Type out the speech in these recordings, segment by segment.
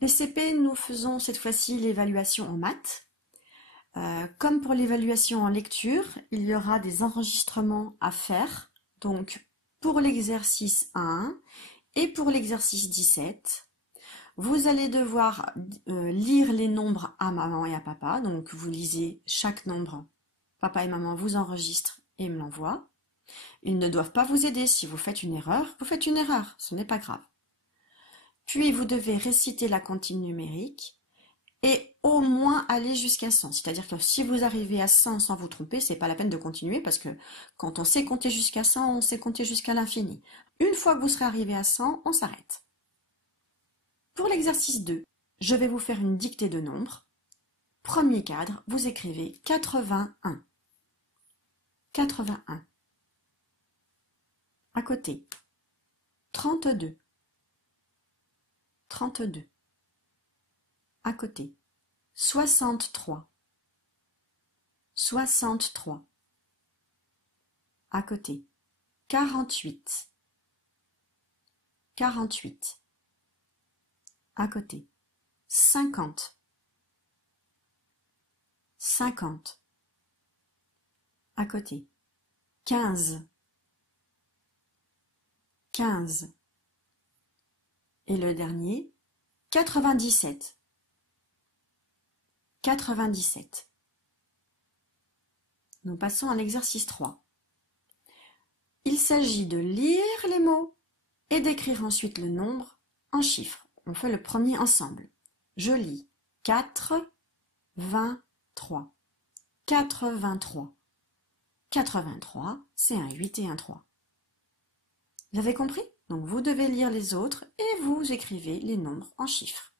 Les CP, nous faisons cette fois-ci l'évaluation en maths. Comme pour l'évaluation en lecture, il y aura des enregistrements à faire. Donc, pour l'exercice 1 et pour l'exercice 17, vous allez devoir lire les nombres à maman et à papa. Donc, vous lisez chaque nombre. Papa et maman vous enregistrent et me l'envoient. Ils ne doivent pas vous aider. Si vous faites une erreur, vous faites une erreur. Ce n'est pas grave. Puis, vous devez réciter la comptine numérique et au moins aller jusqu'à 100. C'est-à-dire que si vous arrivez à 100 sans vous tromper, c'est pas la peine de continuer parce que quand on sait compter jusqu'à 100, on sait compter jusqu'à l'infini. Une fois que vous serez arrivé à 100, on s'arrête. Pour l'exercice 2, je vais vous faire une dictée de nombres. Premier cadre, vous écrivez 81. 81. À côté, 32. 32. À côté, 63. 63. À côté, 48. 48. À côté, 50. 50. À côté, 15. 15. Et le dernier, 97. 97. Nous passons à l'exercice 3. Il s'agit de lire les mots et d'écrire ensuite le nombre en chiffres. On fait le premier ensemble. Je lis 4, 23. 83. 83, c'est un 8 et un 3. Vous avez compris? Donc vous devez lire les autres et vous écrivez les nombres en chiffres.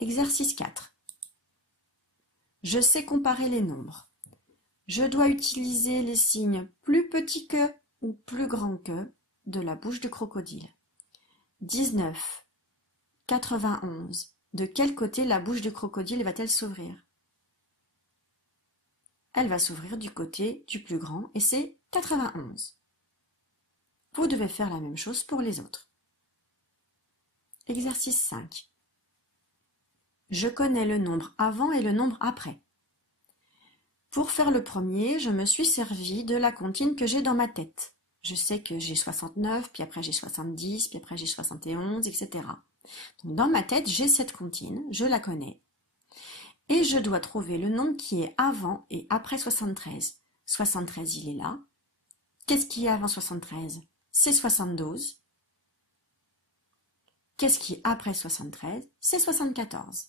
Exercice 4. Je sais comparer les nombres. Je dois utiliser les signes plus petits que ou plus grands que de la bouche du crocodile. 19, 91. De quel côté la bouche du crocodile va-t-elle s'ouvrir? Elle va s'ouvrir du côté du plus grand et c'est 91. Vous devez faire la même chose pour les autres. Exercice 5. Je connais le nombre avant et le nombre après. Pour faire le premier, je me suis servi de la comptine que j'ai dans ma tête. Je sais que j'ai 69, puis après j'ai 70, puis après j'ai 71, etc. Donc dans ma tête, j'ai cette comptine, je la connais. Et je dois trouver le nombre qui est avant et après 73. 73, il est là. Qu'est-ce qui est avant 73? C'est 72. Qu'est-ce qui est après 73? C'est 74.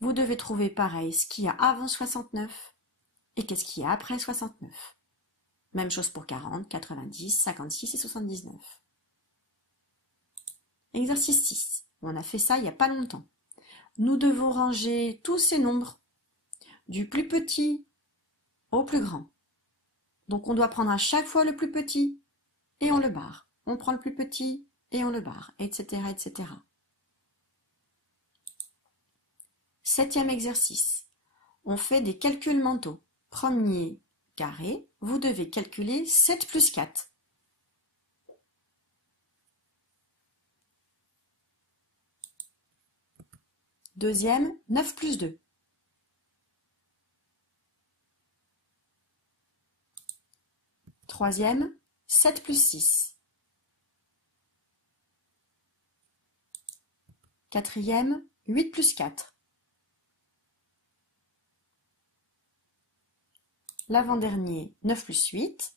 Vous devez trouver pareil ce qu'il y a avant 69 et qu'est-ce qu'il y a après 69. Même chose pour 40, 90, 56 et 79. Exercice 6. On a fait ça il n'y a pas longtemps. Nous devons ranger tous ces nombres du plus petit au plus grand. Donc on doit prendre à chaque fois le plus petit et on le barre. On prend le plus petit et on le barre, etc., etc. Septième exercice. On fait des calculs mentaux. Premier carré, vous devez calculer 7 plus 4. Deuxième, 9 plus 2. Troisième, 7 plus 6. Quatrième, 8 plus 4. L'avant-dernier, 9 plus 8.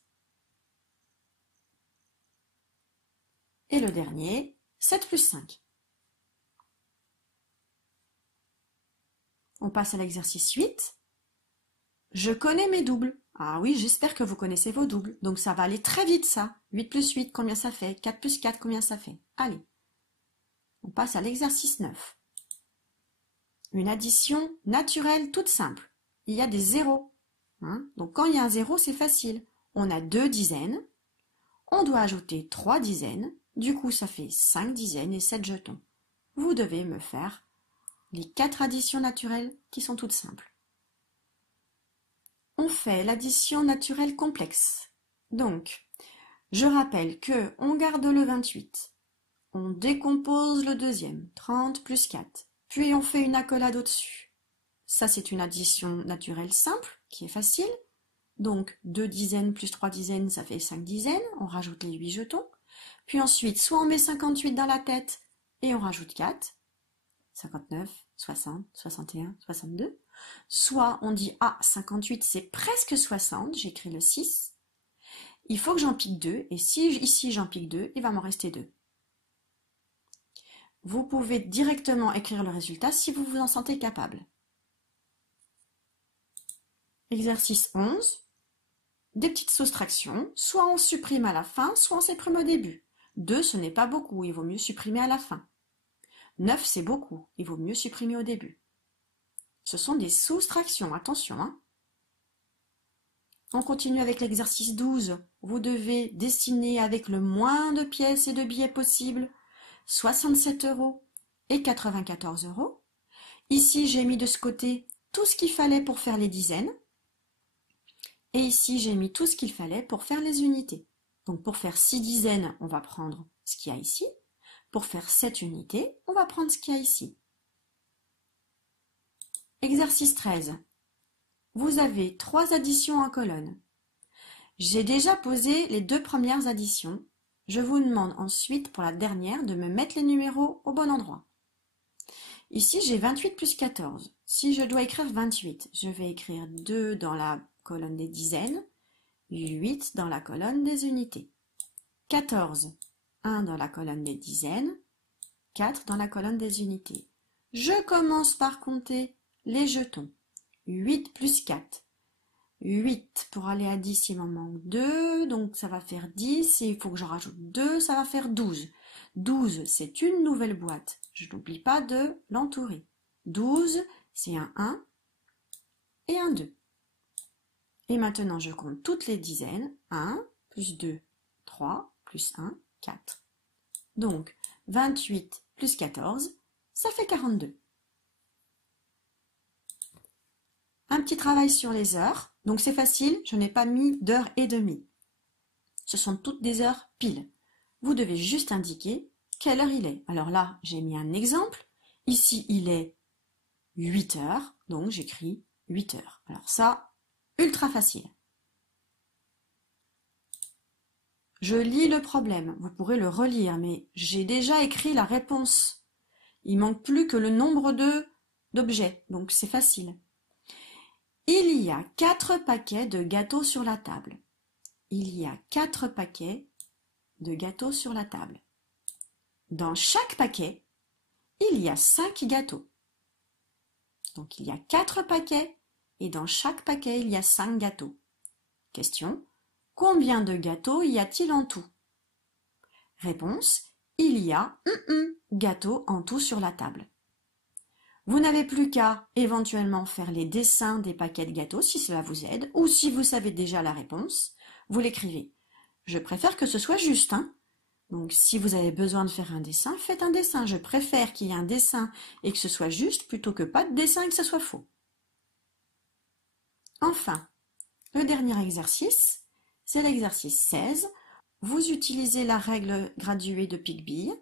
Et le dernier, 7 plus 5. On passe à l'exercice 8. Je connais mes doubles. Ah oui, j'espère que vous connaissez vos doubles. Donc ça va aller très vite ça. 8 plus 8, combien ça fait? 4 plus 4, combien ça fait? Allez. On passe à l'exercice 9. Une addition naturelle toute simple. Il y a des zéros. Donc quand il y a un zéro, c'est facile. On a 2 dizaines. On doit ajouter 3 dizaines. Du coup, ça fait 5 dizaines et 7 jetons. Vous devez me faire les 4 additions naturelles qui sont toutes simples. On fait l'addition naturelle complexe. Donc, je rappelle que on garde le 28. On décompose le deuxième, 30 plus 4. Puis on fait une accolade au-dessus. Ça, c'est une addition naturelle simple, qui est facile. Donc 2 dizaines plus 3 dizaines, ça fait 5 dizaines. On rajoute les 8 jetons. Puis ensuite, soit on met 58 dans la tête et on rajoute 4. 59, 60, 61, 62. Soit on dit, ah, 58 c'est presque 60, j'écris le 6. Il faut que j'en pique 2, et si ici j'en pique 2, il va m'en rester 2. Vous pouvez directement écrire le résultat si vous vous en sentez capable. Exercice 11. Des petites soustractions, soit on supprime à la fin, soit on supprime au début. 2, ce n'est pas beaucoup, il vaut mieux supprimer à la fin. 9, c'est beaucoup, il vaut mieux supprimer au début. Ce sont des soustractions, attention. On continue avec l'exercice 12. Vous devez dessiner avec le moins de pièces et de billets possible 67 € et 94 €. Ici, j'ai mis de ce côté tout ce qu'il fallait pour faire les dizaines. Et ici, j'ai mis tout ce qu'il fallait pour faire les unités. Donc pour faire 6 dizaines, on va prendre ce qu'il y a ici. Pour faire 7 unités, on va prendre ce qu'il y a ici. Exercice 13. Vous avez 3 additions en colonne. J'ai déjà posé les 2 premières additions. Je vous demande ensuite pour la dernière de me mettre les numéros au bon endroit. Ici, j'ai 28 plus 14. Si je dois écrire 28, je vais écrire 2 dans la colonne des dizaines, 8 dans la colonne des unités. 14, 1 dans la colonne des dizaines, 4 dans la colonne des unités. Je commence par compter les jetons. 8 plus 4. 8 pour aller à 10, il m'en manque 2, donc ça va faire 10, et il faut que j'en rajoute 2, ça va faire 12. 12, c'est une nouvelle boîte. Je n'oublie pas de l'entourer. 12, c'est un 1 et un 2. Et maintenant, je compte toutes les dizaines. 1, plus 2, 3, plus 1, 4. Donc, 28 plus 14, ça fait 42. Un petit travail sur les heures. Donc c'est facile, je n'ai pas mis d'heure et demie. Ce sont toutes des heures pile. Vous devez juste indiquer quelle heure il est. Alors là, j'ai mis un exemple. Ici, il est 8 heures, donc j'écris 8 heures. Alors ça, ultra facile. Je lis le problème, vous pourrez le relire, mais j'ai déjà écrit la réponse. Il manque plus que le nombre d'objets, donc c'est facile. Il y a 4 paquets de gâteaux sur la table. Il y a 4 paquets de gâteaux sur la table. Dans chaque paquet, il y a 5 gâteaux. Donc il y a 4 paquets et dans chaque paquet, il y a 5 gâteaux. Question: combien de gâteaux y a-t-il en tout? Réponse: il y a gâteaux en tout sur la table. Vous n'avez plus qu'à éventuellement faire les dessins des paquets de gâteaux si cela vous aide, ou si vous savez déjà la réponse, vous l'écrivez. Je préfère que ce soit juste, Donc si vous avez besoin de faire un dessin, faites un dessin. Je préfère qu'il y ait un dessin et que ce soit juste plutôt que pas de dessin et que ce soit faux. Enfin, le dernier exercice, c'est l'exercice 16. Vous utilisez la règle graduée de Pic-Bille.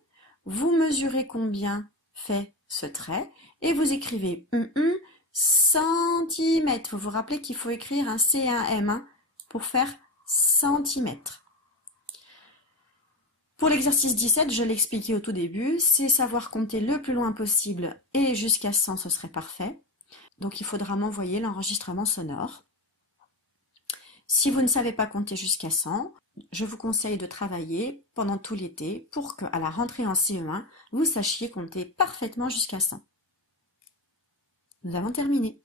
Vous mesurez combien fait ce trait et vous écrivez centimètres. Vous vous rappelez qu'il faut écrire un C et un M pour faire centimètres. Pour l'exercice 17, je l'ai expliqué au tout début, c'est savoir compter le plus loin possible et jusqu'à 100, ce serait parfait. Donc il faudra m'envoyer l'enregistrement sonore. Si vous ne savez pas compter jusqu'à 100, je vous conseille de travailler pendant tout l'été pour qu'à la rentrée en CE1, vous sachiez compter parfaitement jusqu'à 100. Nous avons terminé.